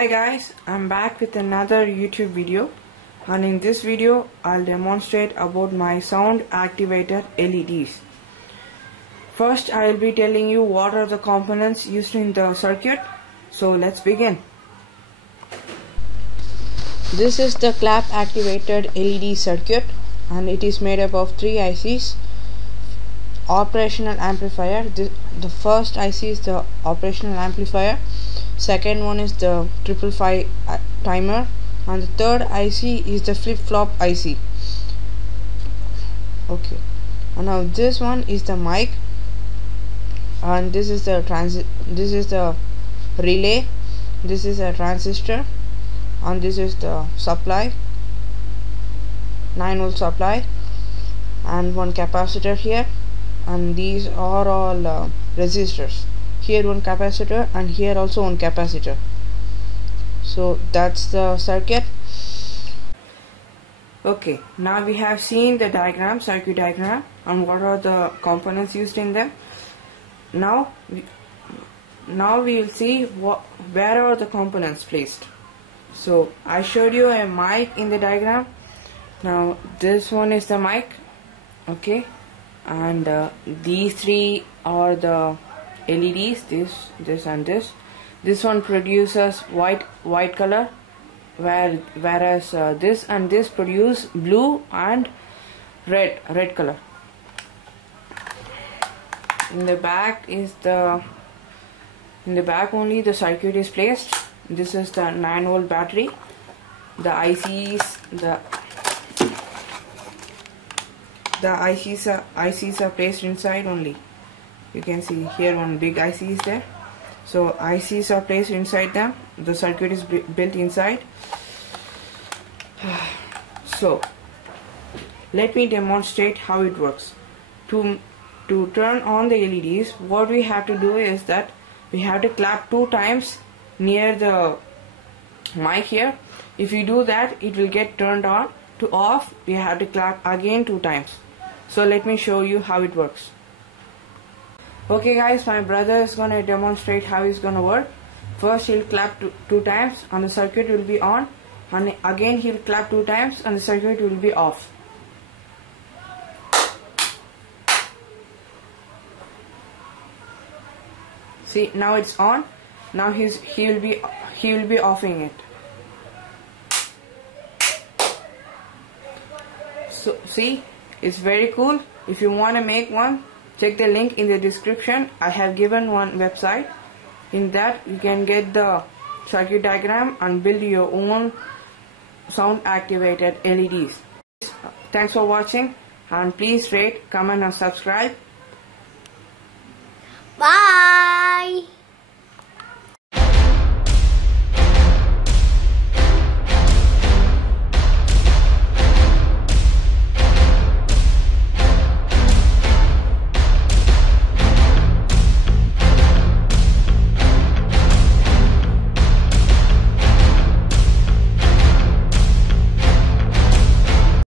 Hi guys, I'm back with another YouTube video, and in this video I'll demonstrate about my sound activator LEDs. First I'll be telling you what are the components used in the circuit, so let's begin. This is the clap activated LED circuit and it is made up of 3 ICs. Operational amplifier, the first IC is the operational amplifier, second one is the 555 timer, and the third IC is the flip-flop IC. Okay, and now this one is the mic, and this is the relay, this is a transistor, and this is the supply, 9-volt supply, and one capacitor here, and these are all resistors. Here one capacitor and here also one capacitor. So that's the circuit. Okay, now we have seen the diagram, circuit diagram, and what are the components used in them. Now we will see where are the components placed. So I showed you a mic in the diagram. Now this one is the mic, okay, and these three are the LEDs, this and this. This one produces white color, whereas this and this produce blue and red color. In the back only the circuit is placed. This is the 9-volt battery. The ICs are placed inside only. You can see here one big IC is there. So ICs are placed inside them. The circuit is built inside. So let me demonstrate how it works. To turn on the LEDs, what we have to do is that we have to clap 2 times near the mic here. If you do that, it will get turned on. To off, we have to clap again 2 times. So let me show you how it works. Okay guys, my brother is going to demonstrate how it's going to work. First he'll clap 2 times and the circuit will be on, and again he'll clap 2 times and the circuit will be off. See, now it's on. Now he will be offing it. So see, it's very cool. If you want to make one, check the link in the description. I have given one website. In that you can get the circuit diagram and build your own sound activated LEDs. Thanks for watching, and please rate, comment and subscribe. Bye.